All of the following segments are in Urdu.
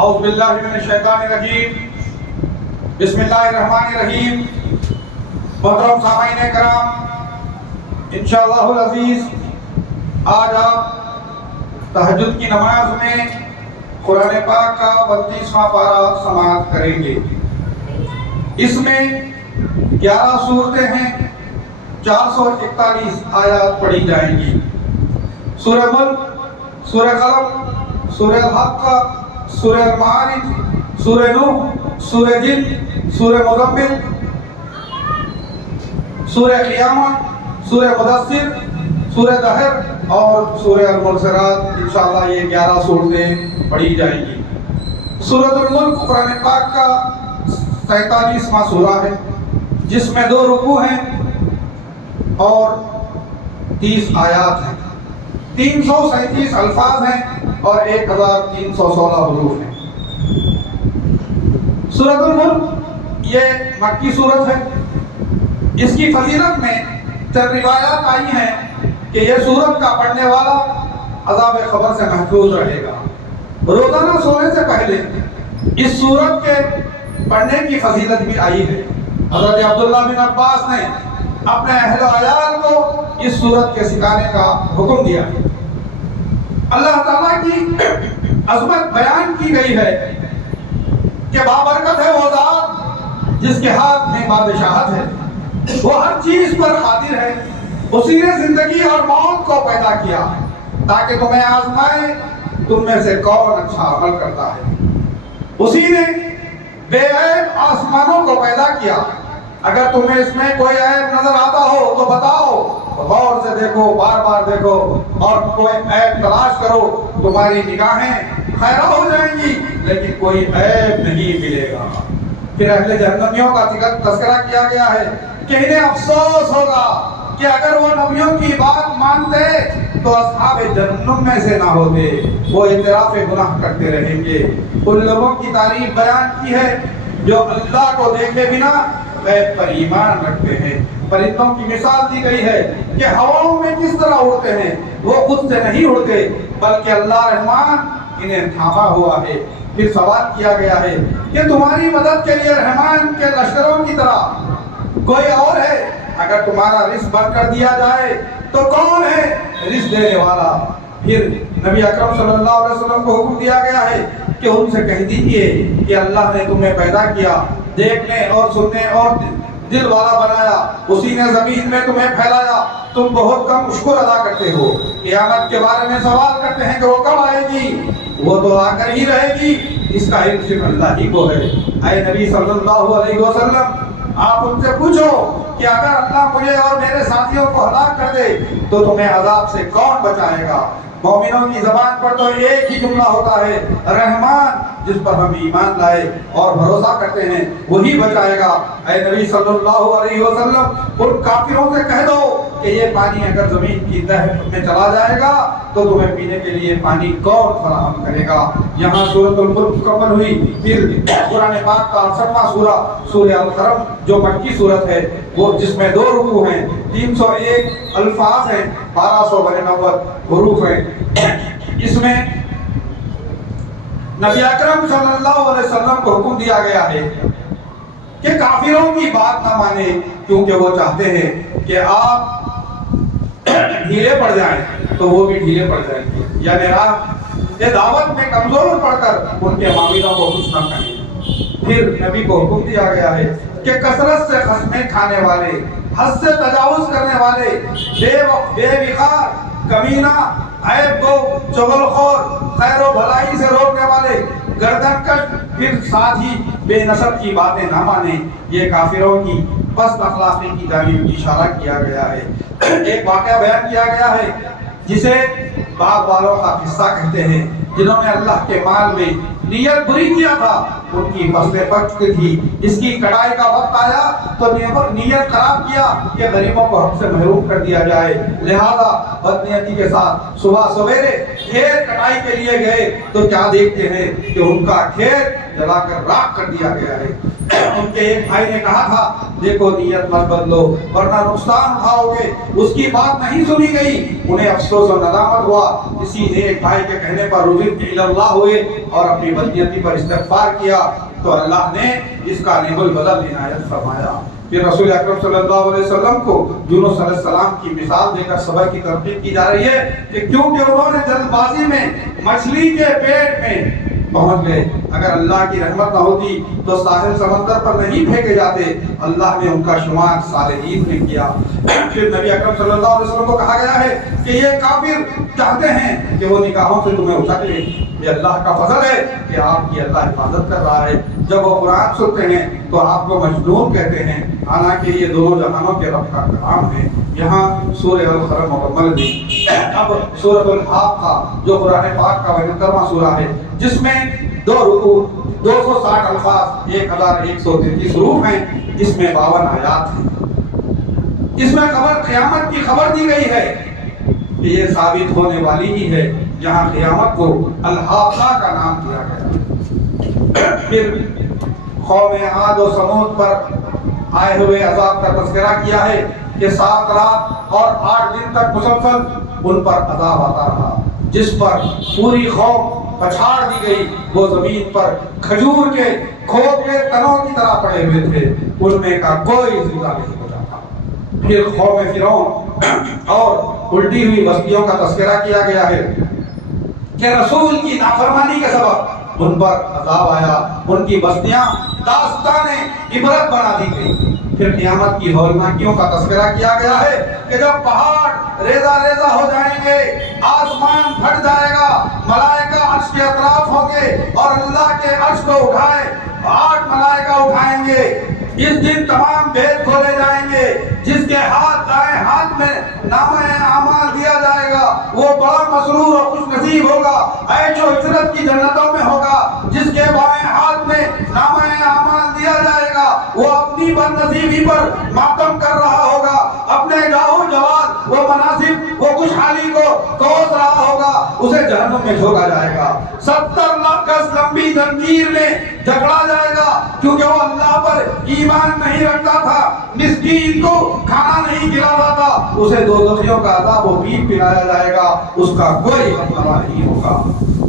اعوذ باللہ من الشیطان الرجیم، بسم اللہ الرحمن الرحیم۔ محترم سامعین کرام، انشاءاللہ العزیز آج آپ تہجد کی نماز میں قرآن پاک کا 32واں پارہ سماعت کریں گے۔ اس میں 11 صورتیں ہیں، 441 آیات پڑھی جائیں گی۔ سورہ ملک، سورہ قلم، سورہ الحق، سورہ المعارج، سورہ نوح، سورہ جن، سورہ مزمل، سورہ قیامہ، سورہ مدثر، سورہ دہر اور سورہ المرسلات۔ انشاءاللہ یہ 11 صورتیں پڑھی جائیں گی۔ سورۃ الملک قرآن پاک کا 47واں سورہ ہے، جس میں 2 رکوع ہیں اور 30 آیات ہیں، 337 الفاظ ہیں اور 1316 حروف ہیں۔ سورۃ الملک یہ مکی سورت ہے۔ اس کی فضیلت میں چند روایات آئی ہیں کہ یہ سورت کا پڑھنے والا عذاب قبر سے محفوظ رہے گا۔ روزانہ سونے سے پہلے اس سورت کے پڑھنے کی فضیلت بھی آئی ہے۔ حضرت عبداللہ بن عباس نے اپنے اہل و عیال کو اس سورت کے سکھانے کا حکم دیا۔ اللہ تعالیٰ کی عظمت بیان کی گئی ہے کہ بابرکت ہے وہ ذات جس کے ہاتھ میں بادشاہت ہے، وہ ہر چیز پر قادر ہے۔ اسی نے زندگی اور موت کو پیدا کیا تاکہ تمہیں آزمائے تم میں سے کون اچھا عمل کرتا ہے۔ اسی نے بے عیب آسمانوں کو پیدا کیا، اگر تمہیں اس میں کوئی عیب نظر آتا ہو تو بتاؤ، غور سے دیکھو، بار بار دیکھو اور کوئی عیب تلاش کرو، تمہاری نگاہیں خیرہ ہو جائیں گی لیکن کوئی عیب نہیں ملے گا۔ پھر اہل جہنمیوں کا تذکرہ کیا گیا ہے کہ انہیں افسوس ہوگا کہ اگر وہ نبیوں کی بات مانتے تو اصحاب جہنم میں سے نہ ہوتے، وہ اعتراف گناہ کرتے رہیں گے۔ ان لوگوں کی تعریف بیان کی ہے جو اللہ کو دیکھے بنا غیب پر ایمان رکھتے ہیں۔ پرندوں کی مثال دی گئی ہے کہ ہواؤں میں کس طرح اڑتے ہیں، وہ خود سے نہیں اڑتے بلکہ اللہ رحمان انہیں تھاما ہوا ہے۔ پھر سوال کیا گیا ہے کہ تمہاری مدد کے لیے رحمان کے لشکروں کی طرح کوئی اور ہے؟ اگر تمہارا رزق بند کر دیا جائے تو کون ہے رزق دینے والا؟ پھر نبی اکرم صلی اللہ علیہ وسلم کو حکم دیا گیا ہے کہ ان سے کہہ دیجئے کہ اللہ نے تمہیں پیدا کیا، دیکھنے اور سننے اور دل والا بنایا، اسی نے زمین میں تمہیں پھیلایا، تم بہت کم شکر ادا کرتے ہو۔ قیامت کے بارے میں سوال کرتے ہیں کہ وہ کب آئے گی؟ وہ تو آ کر ہی رہے گی، اس کا علم صرف اللہ ہی کو ہے۔ اے نبی صلی اللہ علیہ وسلم، آپ ان سے پوچھو کہ اگر اللہ مجھے اور میرے ساتھیوں کو ہلاک کر دے تو تمہیں عذاب سے کون بچائے گا؟ مومنوں کی زبان پر تو ایک ہی جملہ ہوتا ہے، رحمان، جس پر ہم ایمان لائے اور بھروسہ کرتے ہیں وہی بچائے گا۔ اے نبی صلی اللہ علیہ وسلم، ان کافروں سے کہہ دو کہ یہ پانی اگر زمین کی تہ میں چلا جائے گا تو تمہیں پینے کے لیے پانی کون فراہم کرے گا؟ یہاں سورۃ الملک مکمل ہوئی۔ پھر قرآن پاک کا 68واں سورہ سورہ القلم جو مکی سورت ہے، وہ جس میں 2 رکوع ہیں، 301 الفاظ ہیں، 1292 حروف ہیں۔ اس میں نبی اکرم صلی اللہ علیہ وسلم کو حکم دیا گیا ہے کہ کافروں کی بات نہ مانے، کیونکہ وہ چاہتے ہیں کہ آپ ڈھیلے پڑ جائیں تو وہ بھی ڈھیلے پڑ جائیں گے، یعنی آپ یہ دعوت میں کمزور پڑ کر ان کے معاملوں کو خوش نہ کریں۔ پھر نبی کو حکم دیا گیا ہے کہ کثرت سے قسمیں کھانے والے، حد سے تجاوز کرنے والے، بے وقار، کمینہ، عیب گو، چغل خور، خیر و بھلائی سے روکنے والے، گردن کش، پھر ساتھ ہی بے نسب کی باتیں نہ مانیں، یہ کافروں کی پست اخلاقی کی جانب اشارہ کیا گیا ہے۔ ایک واقعہ بیان کیا گیا ہے جسے باغ والوں کا قصہ کہتے ہیں، جنہوں نے اللہ کے مال میں نیت بری کیا تھا، ان کی فصلیں پک چکی تھی، اس کی کٹائی کا وقت آیا تو نیت خراب کیا کہ غریبوں کو حق سے محروم کر دیا جائے، لہذا بدنیتی کے ساتھ صبح سویرے کھیت کٹائی کے لیے گئے تو کیا دیکھتے ہیں کہ ان کا کھیت جلا کر راکھ کر دیا گیا ہے۔ ان کے ایک بھائی نے کہا تھا دیکھو نیت مت بدلو ورنہ نقصان اٹھاؤ گے، اس کی بات نہیں سنی گئی، انہیں افسوس اور ندامت ہوا۔ اسی نے ایک بھائی کے کہنے پر رجوع الی اللہ ہوئے اور اپنی بدنیتی پر استغفار کیا تو اللہ نے اس کا نعم البدل عنایت فرمایا۔ پھر رسول اکرم صلی اللہ علیہ وسلم کو یونس علیہ السلام کی مثال دے کر صبر کی ترغیب کی جا رہی ہے کہ کیونکہ انہوں نے جلد بازی میں مچھلی کے پیٹ میں پہنچ گئے، اگر اللہ کی رحمت نہ ہوتی تو ساحل سمندر پر نہیں پھینکے جاتے، اللہ نے ان کا شمار صالحین میں کیا۔ پھر نبی اکرم صلی اللہ علیہ وسلم کو کہا گیا ہے کہ یہ کافر چاہتے ہیں کہ وہ نگاہوں سے تمہیں اٹھا لیں، یہ اللہ کا فضل ہے کہ آپ کی اللہ حفاظت کر رہا ہے۔ جب وہ قرآن سنتے ہیں تو آپ کو مجنون کہتے ہیں، حالانکہ یہ دونوں جہانوں کے رب کا کلام ہے۔ یہاں سورہ القلم مکمل دی۔ اب سورۃ الحاقہ جو قرآن پاک کا 72واں سورہ ہے، جس میں 2 رکوع 260 الفاظ 1133 حروف ہیں، اس میں 52 آیات ہیں۔ اس میں قیامت کی خبر دی گئی ہے کہ یہ ثابت ہونے والی ہی ہے، جہاں قیامت کو الحاقہ کا نام دیا گیا۔ پھر قوم عاد و سمود پر آئے ہوئے عذاب کا تذکرہ کیا ہے کہ 7 رات اور 8 دن تک مسلسل ان پر عذاب آتا رہا، جس پر پوری قوم پچھاڑ دی گئی، وہ زمین پر کھجور کے کھوکھلے تنوں کی طرح پڑے ہوئے تھے، ان میں کا کوئی زندہ نہیں بچا تھا۔ پھر قوم فرعون اور الٹی ہوئی بستیوں کا تذکرہ کیا گیا ہے کہ رسول کی نافرمانی کے سبب ان پر عذاب آیا، ان کی بستیاں داستان عبرت بنا دی گئی۔ پھر قیامت کی ہولناکیوں کا تذکرہ کیا گیا ہے کہ جب پہاڑ ریزہ ریزہ ہو جائیں گے، آسمان پھٹ جائے گا، ملائکہ عرش کے اطراف ہوں گے اور اللہ کے عرش کو اٹھائے 8 ملائکہ اٹھائیں گے۔ اس دن تمام بھید کھولے جائیں گے، جس کے ہاتھ دائیں ہاتھ میں نامہ اعمال دیا جائے گا وہ بڑا مسرور اور خوش نصیب ہوگا، عیش و عشرت کی جنتوں میں ہوگا۔ جس کے بائیں ہاتھ میں نامہ اعمال دیا جائے گا وہ اپنی بد نصیبی پر ماتم کر رہا ہوگا، اپنے جاہ و جلال وہ مناصب وہ خوشحالی کو کوس رہا ہوگا، اسے جہنم میں جھونکا جائے گا۔ 70 لاکھ گز لمبی زنجیر میں جکڑا جائے گا، کیونکہ وہ اللہ پر ایمان نہیں رکھتا تھا، مسکین کو کھانا نہیں کھلاتا تھا، اسے دوزخیوں کا عذاب و پیٹ پلایا جائے گا، اس کا کوئی ہمراہ نہیں ہوگا۔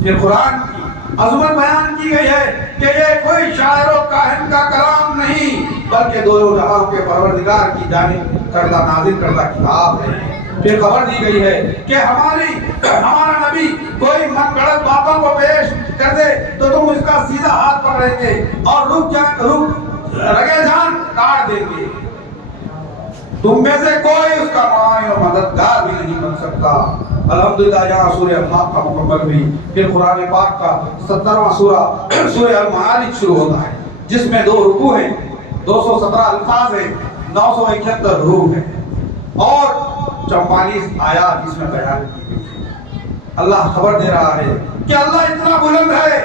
پھر قرآن کی عظمت بیان کی گئی ہے کہ یہ کوئی شاعر و کاہن کا کلام نہیں بلکہ دونوں جہاں کے پروردگار کی جانب کردہ نازل کردہ کتاب ہے۔ پھر خبر دی گئی ہے کہ ہمارا نبی کوئی من گڑت باتوں کو پیش کر دے تو تم اس کا سیدھا ہاتھ پکڑیں گے اور رگے جان کاٹ دیں گے، تم میں سے کوئی اس کا معاون و مددگار بھی نہیں بن سکتا۔ الحمدللہ یہاں سورہ الحاقہ کا مکمل بھی۔ پھر قرآن پاک کا 70واں سورہ المعارج شروع ہوتا ہے، جس میں 2 رکوع ہیں، 217 الفاظ ہیں، 971 حروف ہیں اور 44 آیات اس میں بیان کی گئی ہیں۔ اللہ خبر دے رہا ہے کہ اللہ اتنا بلند ہے،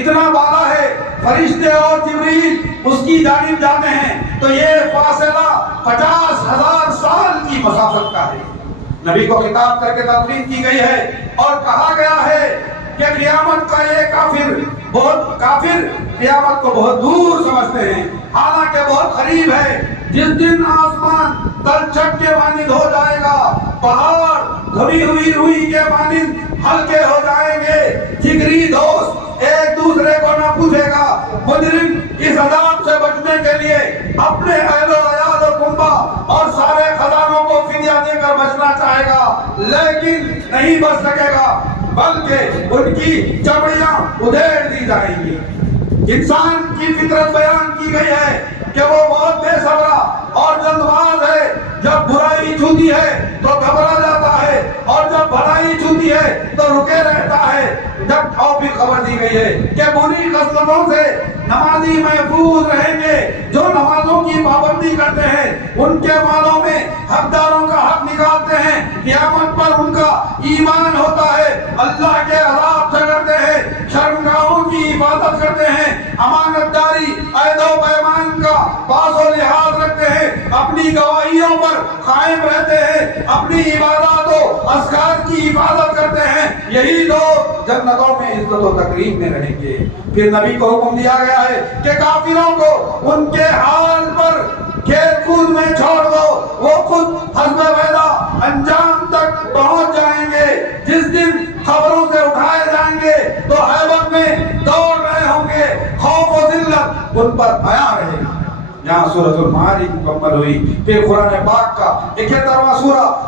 اتنا بالا ہے، فرشتے اور جبریل اس کی جانب جاتے ہیں تو یہ فاصلہ 50,000 سال کی مسافت کا ہے۔ نبی کو خطاب کر کے تقریر کی گئی ہے اور کہا گیا ہے کہ قیامت کا یہ کافر قیامت کو بہت دور سمجھتے ہیں، حالانکہ بہت قریب ہے۔ جس دن آسمان تلچھٹ کے مانند ہو جائے گا، پہاڑ دھمی ہوئی روئی کے مانند ہلکے ہو جائیں گے، جگری دوست ایک دوسرے کو نہ پوچھے گا، مجرم اس عذاب سے بچنے کے لیے اپنے اہل و عیال و کنبہ اور سارے خزانوں کو فدیہ دے کر بچنا چاہے گا لیکن نہیں بچ سکے گا، بلکہ ان کی چمڑیاں ادھیڑ دی جائیں گی۔ انسان کی فطرت بیان کی گئی ہے کہ وہ بہت بے صبر اور جلد باز ہے، جب برائی چھوتی ہے تو گھبرا جاتا ہے اور جب بھلائی چھوتی ہے تو رکے رہتا ہے۔ جب اور بھی خبر دی گئی ہے کہ بری خصلتوں سے نمازی محفوظ رہیں گے، جو نمازوں کی پابندی کرتے ہیں، ان کے مالوں میں حقداروں کا حق نکالتے ہیں، قیامت پر ان کا ایمان ہوتا ہے، اللہ کے عذاب سے ڈرتے ہیں، شرمگاہوں کی حفاظت کرتے ہیں، امانت داری عہد و پیمان کا پاس و لحاظ رکھتے ہیں، اپنی گواہیوں پر قائم رہتے ہیں، اپنی عبادات و پرہیزگار کی حفاظت کرتے ہیں، یہی لوگ جنتوں میں عزت و تکریم میں رہیں گے۔ پھر نبی کو حکم دیا گیا ہے کہ کافروں کو ان کے حال پر کھیل کود میں چھوڑ دو، وہ خود حسب وعدہ انجام تک پہنچ جائیں گے۔ جس دن خبروں سے اٹھائے جائیں گے تو ہیبت میں دوڑ رہے ہوں گے، خوف و ذلت ان پر آیا رہے گا۔ یہاں سورۃ المعارج مکمل ہوئی۔ پھر قرآن پاک کا 71واں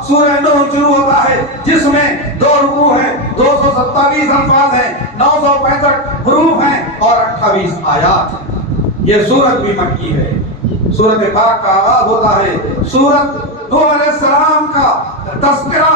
سورہ نوح شروع ہوتا ہے، جس میں 2 رکوع ہیں، 227 الفاظ ہیں، 965 حروف ہیں اور 28 آیات ہیں۔ یہ سورت بھی مکی ہے۔ سورۃ پاک کا آغاز ہوتا ہے سورۃ نوح علیہ السلام کا تذکرہ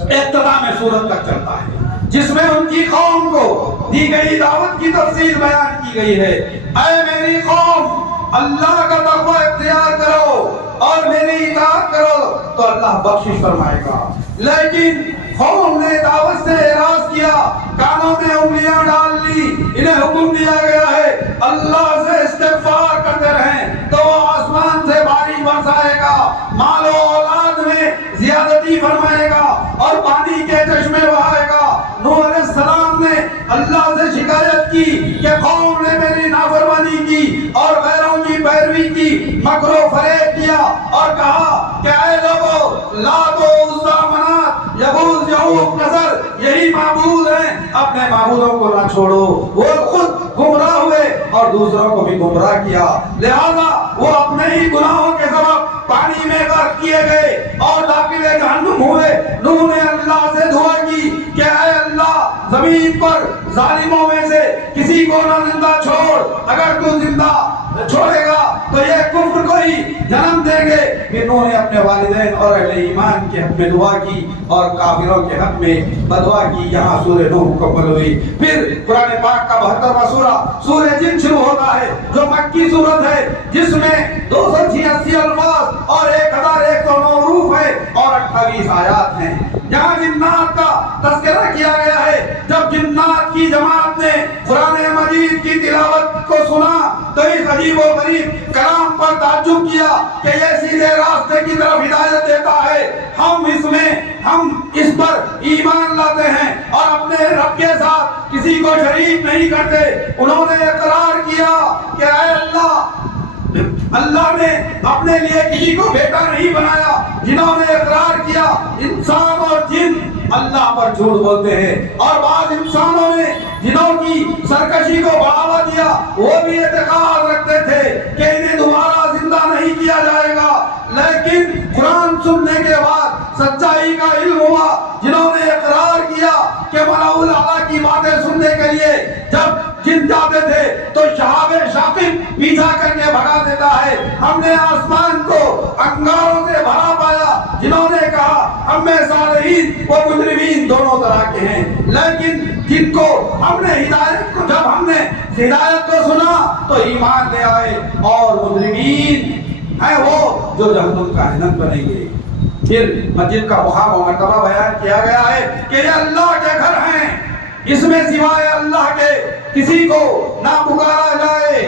ابتدا میں سورت تک چلتا ہے، جس میں ان کی قوم کو دی گئی دعوت کی تفصیل بیان کی گئی ہے۔ اے میری قوم، اللہ کا تقوی اختیار کرو اور میری اطاعت کرو تو اللہ بخشش فرمائے گا۔ لیکن قوم نے دعوت سے اعراض کیا، کانوں میں انگلیاں ڈال لی۔ انہیں حکم دیا گیا ہے اللہ سے استغفار کرتے رہیں تو وہ آسمان سے بارش برسائے گا، مال و اولاد میں زیادتی فرمائے گا اور پانی کے چشمے بہائے گا۔ نوح علیہ السلام نے اللہ سے شکایت کی کہ قوم نے میری نافرمانی کی اور غیروں کی پیروی کی، مکر و فریب کیا اور کہا کہ اے لوگوں، لات و عزیٰ منات یغوث یعوق نصر یہی معبود ہیں، اپنے معبودوں کو نہ چھوڑو۔ وہ خود گمراہ ہوئے اور دوسروں کو بھی گمراہ کیا، لہذا وہ اپنے ہی گناہوں کے سبب پانی میں غرق کیے گئے اور داخل جہنم ہوئے۔ نوح نے اللہ سے دعا کی کہ اے اللہ، زمین پر ظالموں میں سے کسی کو نہ زندہ چھوڑ، اگر تو زندہ چھوڑے گا تو یہ کفر کو ہی جنم دیں گے۔ پھر نوح نے اپنے والدین اور اہل ایمان کے حق میں دعا کی اور کافروں کے حق میں بدعا کی۔ یہاں سورہ نوح مکمل ہوئی۔ پھر قرآن پاک کا 72واں سورہ جن شروع ہوتا ہے، جو مکی سورت ہے، جس میں 286 الفاظ اور 1109 حروف ہے اور 28 آیات ہیں۔ یہاں جنات کا تذکرہ کیا گیا ہے۔ جب جنات کی جماعت نے قرآن مجید کی تلاوت کو سنا تو اس عجیب و غریب کلام پر تعجب کیا کہ یہ سیدھے راستے کی طرف ہدایت دیتا ہے، ہم اس پر ایمان لاتے ہیں اور اپنے رب کے ساتھ کسی کو شریک نہیں کرتے۔ انہوں نے اقرار کیا کہ اے اللہ نے اپنے لیے کسی کو بیٹا نہیں بنایا۔ جنہوں نے اقرار کیا، انسان اور جن اللہ پر جھوٹ بولتے ہیں، اور بعض انسانوں نے جنہوں کی سرکشی کو بڑھاوا دیا، وہ بھی اعتقاد رکھتے تھے کہ انہیں دوبارہ زندہ نہیں کیا جائے گا۔ لیکن قرآن سننے کے بعد سچائی کا علم ہوا۔ جنہوں نے اقرار کیا کہ ملأ الاعلیٰ کی باتیں سننے کے لیے جب جن جاتے تھے تو شہاب شاقب پیچھا کر کے بھگا دیتا ہے، ہم نے آسمان کو انگاروں سے بھرا پایا۔ جنہوں نے کہا ہم میں صالحین و مجرمین دونوں طرح کے ہیں، لیکن جن کو ہم نے ہدایت کو سنا تو ایمان لے آئے، اور مجرمین ہیں وہ جو جہنم کا ایندھن بنیں گے۔ پھر مسجد کا مقام و مرتبہ بیان کیا گیا ہے کہ یہ اللہ کے گھر ہیں، اس میں سوائے اللہ کے کسی کو نہ پکارا جائے۔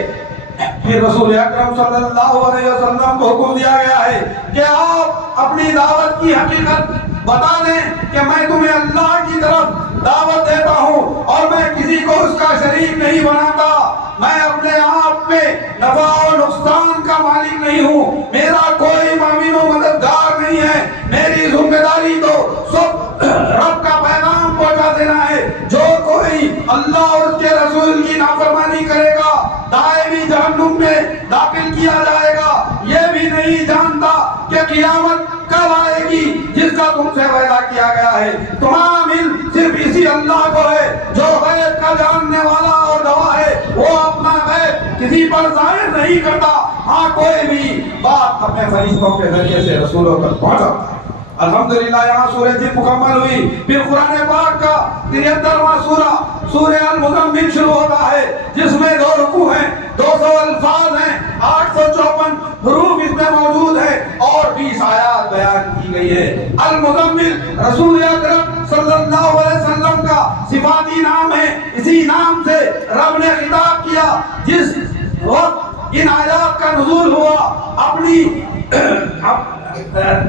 پھر رسول اکرم صلی اللہ علیہ وسلم کو حکم دیا گیا ہے کہ آپ اپنی دعوت کی حقیقت بتا دیں کہ میں تمہیں اللہ کی طرف دعوت دیتا ہوں اور میں کسی کو اس کا شریک نہیں بناتا۔ میں اپنے آپ میں نفع و نقصان کا مالک نہیں ہوں، میرا کوئی معاون و مددگار نہیں ہے۔ میری ذمہ داری تو سب رب کا پیغام پہنچا دینا ہے۔ جو کوئی اللہ اور اس کے رسول کی نافرمانی کرے گا دائمی جہنم میں داخل کیا جائے گا۔ یہ بھی نہیں جانتا کہ قیامت کب آئے گی جس کا تم سے وعدہ کیا گیا ہے۔ تمام علم صرف اسی اللہ کو ہے جو غیب کا جاننے والا اور گواہ ہے۔ وہ اپنا غیب کسی پر ظاہر نہیں کرتا، ہاں کوئی بھی بات اپنے فرشتوں کے ذریعے سے رسولوں تک پہنچاتا ہے۔ الحمدللہ یہاں سورہ جن مکمل ہوئی۔ پھر قرآن پاک کا 73واں سورہ المزمل شروع ہوتا ہے، جس میں 2 رکوع ہیں، 200 الفاظ ہیں، 854 حروف اس میں موجود ہیں اور 20 آیات بیان کی گئی ہے۔ المزمل رسول اکرم صلی اللہ علیہ وسلم کا صفاتی نام ہے۔ اسی نام سے رب نے خطاب کیا جس وقت ان آیات کا نزول ہوا۔ اپنی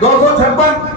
256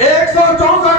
164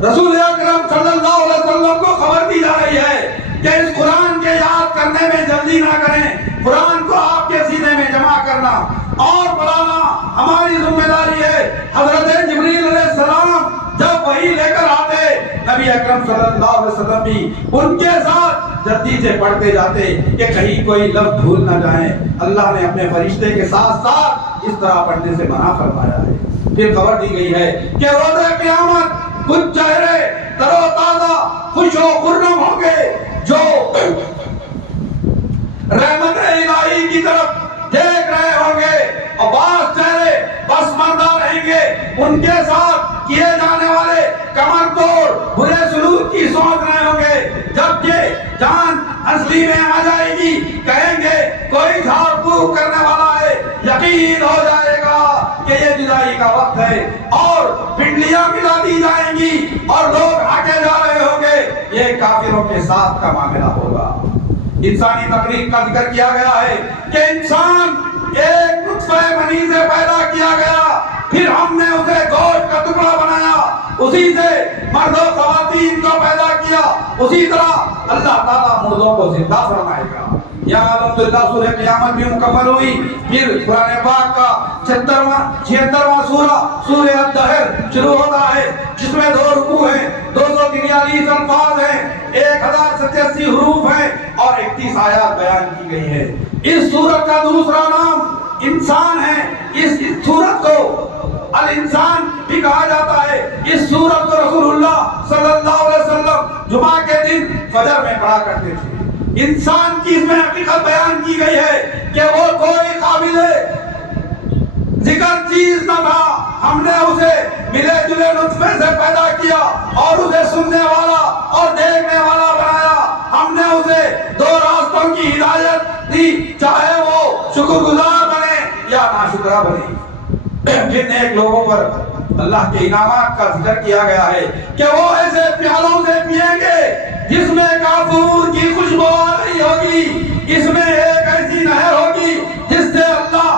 رسول اکرم صلی اللہ علیہ وسلم کو خبر دی جا رہی ہے کہ اس قرآن کے یاد کرنے میں جلدی نہ کریں، قرآن کو آپ کے سینے میں جمع کرنا اور پڑھانا ہماری ذمہ داری ہے۔ حضرت جبریل علیہ السلام جب وحی لے کر آتے، نبی اکرم صلی اللہ علیہ وسلم بھی ان کے ساتھ جلدی سے پڑھتے جاتے کہ کہیں کوئی لفظ بھول نہ جائیں۔ اللہ نے اپنے فرشتے کے ساتھ ساتھ اس طرح پڑھنے سے منع فرمایا ہے۔ پھر خبر دی گئی ہے کہ روز قیامت کچھ چہرے تر و تازہ خوش و خرم ہوں گے جو رحمت الہی کی طرف دیکھ رہے ہوں گے، اور بعض چہرے پسماندہ رہیں گے، ان کے ساتھ کیے جانے والے کمر توڑ برے سلوک کی سوچ رہے ہوں گے۔ جب یہ جان اصلی میں آ جائے گی کہیں گے کوئی جھاڑ پھونک کرنے والا ہے، یقین ہو جائے گا کہ یہ جدائی کا وقت ہے، اور پنڈلیاں ملا دی جائیں گی اور لوگ آگے جا رہے ہوں گے۔ یہ کافروں کے ساتھ کا معاملہ ہوگا۔ انسانی تخلیق کا ذکر کیا گیا ہے کہ انسان ایک نطفہ منی سے پیدا کیا گیا، پھر ہم نے اسے گوشت کا ٹکڑا بنایا، اسی سے مرد و خواتین کو پیدا کیا، اسی طرح اللہ تعالیٰ مردوں کو زندہ فرمائے گا۔ یہاں الحمدللہ سورہ قیامت بھی مکمل ہوئی۔ پھر قرآن پاک کا 76واں سورہ سورہ الدہر شروع ہوتا ہے، جس میں 2 رکوع ہیں، 243 الفاظ ہیں، 1087 حروف ہیں اور 31 آیات بیان کی گئی ہے۔ اس سورت کا دوسرا نام انسان ہے۔ اس سورت کو الانسان بھی کہا جاتا ہے۔ اس سورت کو رسول اللہ صلی اللہ علیہ وسلم جمعہ کے دن فجر میں پڑھا کرتے تھے۔ انسان کی اس میں حقیقت بیان کی گئی ہے کہ وہ کوئی قابل ذکر چیز نہ تھا، ہم نے اسے ملے جلے نطفے سے پیدا کیا اور اسے سننے والا اور دیکھنے والا بنایا۔ ہم نے اسے 2 راستوں کی ہدایت دی، چاہے وہ شکر گزار بنے یا ناشکرہ بنے۔ جن ایک لوگوں پر اللہ کے انعامات کا ذکر کیا گیا ہے کہ وہ ایسے پیالوں سے پیئیں گے جس میں کافور کی خوشبو آ رہی ہوگی، اس میں ایک ایسی نہر ہوگی جس سے اللہ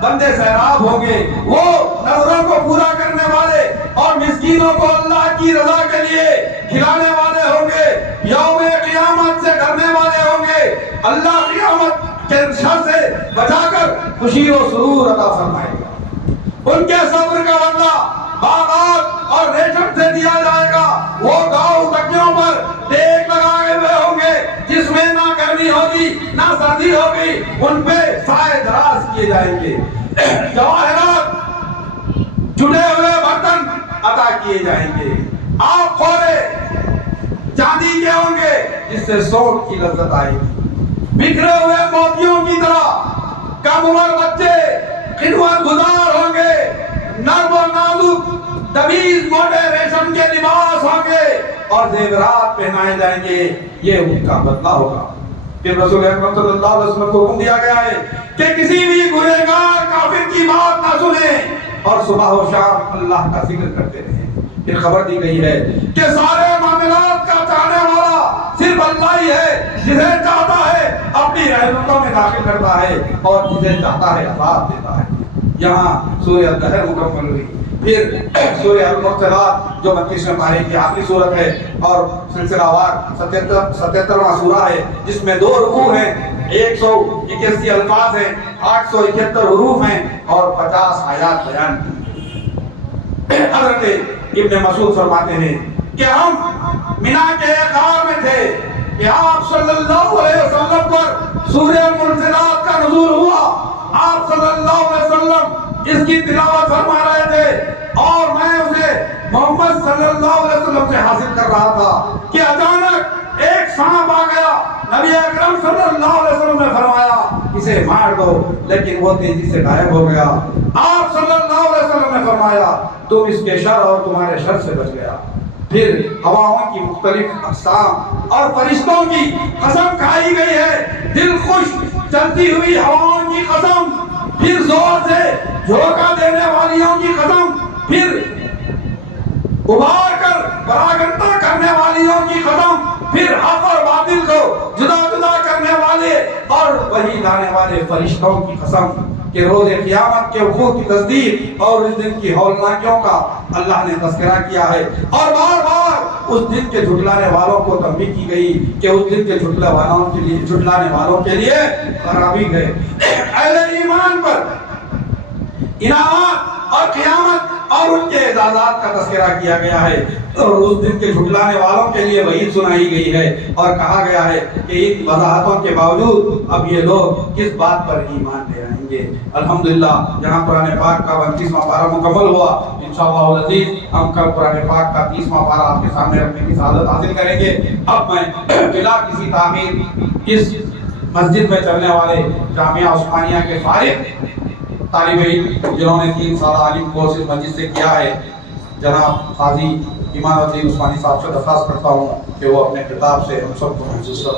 بندے سیراب ہوں گے۔ وہ نظروں کو پورا کرنے والے اور مسکینوں کو اللہ کی رضا کے لیے کھلانے والے ہوں گے، یوم قیامت سے ڈرنے والے ہوں گے۔ اللہ قیامت کے شر سے بچا کر خوشی و سرور عطا فرمائے گا۔ ان کے صبر کا بدلہ باغات اور ریشم سے دیا جائے گا۔ وہ گاؤں تکیوں پر ٹیک لگائے ہوئے ہوں گے جس میں نہ گرمی ہوگی نہ سردی ہوگی، ان پہ سائے دراز کیے جائیں گے۔ جواہرات جڑے ہوئے برتن عطا کیے جائیں گے۔ آپ خورے چاندی کے ہوں گے جس سے سونگ کی لذت آئے گی۔ بکھرے ہوئے موتیوں کی طرح کم عمر بچے خدمت گزار ہوں گے، نرم و نازک تمیز موٹے ریشم کے لباس ہوں گے اور زیورات پہنائے جائیں گے۔ یہ ان کا بدلہ ہوگا۔ پھر رسول اکرم صلی اللہ علیہ وسلم کو حکم دیا گیا ہے کہ کسی بھی گنہگار کافر کی بات نہ سنیں اور صبح و شام اللہ کا ذکر کرتے رہیں۔ پھر خبر دی گئی ہے کہ سارے معاملات کا چاہنے والا صرف اللہ ہی ہے، جسے چاہتا ہے اپنی رحمتوں میں داخل کرتا ہے اور جسے چاہتا ہے عذاب دیتا ہے۔ یہاں سورہ الدہر مکمل ہوئی۔ پھر سورہ المرسلات جو 32ویں پارے کی آخری سورت ہے اور سلسلہ وار 77واں سورہ ہے، جس میں 2 رکوع ہیں، 181 الفاظ ہیں، 871 حروف ہیں اور 50 آیات بیان کی۔ حضرت ابن مسعود فرماتے ہیں کہ ہم مینا کے غار میں تھے کہ آپ صلی اللہ علیہ وسلم پر سورہ المرسلات کا نزول ہوا۔ آپ صلی اللہ علیہ وسلم اس کی تلاوت فرما رہے تھے اور میں اسے محمد صلی اللہ علیہ وسلم سے حاصل کر رہا تھا کہ اچانک ایک سانپ آ گیا۔ نبی اکرم صلی اللہ علیہ وسلم نے فرمایا اسے مار دو، لیکن وہ تیزی سے غائب ہو گیا۔ آپ صلی اللہ علیہ وسلم نے فرمایا تم اس کے شر اور تمہارے شر سے بچ گیا۔ پھر ہواؤں کی مختلف اقسام اور فرشتوں کی قسم کھائی گئی ہے، دل خوش چلتی ہوئی ہواؤں کی قسم، پھر زور سے جھونکا دینے والیوں کی قسم، پھر ابھار کر پراگندہ کرنے والیوں کی قسم، پھر حق اور باطل کو جدا جدا کرنے والے اور وہی لانے والے فرشتوں کی قسم کہ کہ روز قیامت کے وقوع کی تصدیق اور اس دن کی ہولناکیوں کا اللہ نے تذکرہ کیا ہے، اور بار بار اس دن کے جھٹلانے والوں کو تنبیہ کی گئی کہ اس دن کے جھٹلانے والوں کے لیے خرابی ہے۔ اہل ایمان پر انعامات اور قیامت اور ان کے اعزازات کا تذکرہ کیا گیا ہے، اور اس دن کے جھٹلانے والوں کے لیے وعید سنائی گئی ہے، اور کہا گیا ہے کہ ان وضاحتوں کے باوجود اب یہ لوگ کس بات پر ایمان لے آئیں گے۔ الحمدللہ جہاں قرآن پاک کا 29واں پارہ مکمل ہوا، انشاءاللہ العزیز ہم کل قرآن پاک کا 30واں پارہ آپ کے سامنے رکھنے کی سعادت حاصل کریں گے۔ اب میں بلا کسی تاخیر اس مسجد میں چلنے والے جامعہ عثمانیہ کے فارغ طالب علم جنہوں نے 3 سالہ عالم کورس اس مسجد سے کیا ہے، جناب قاضی ایمان الدین عثمانی صاحب سے درخواست کرتا ہوں کہ وہ اپنے خطاب سے ہم سب کو محسوس کریں۔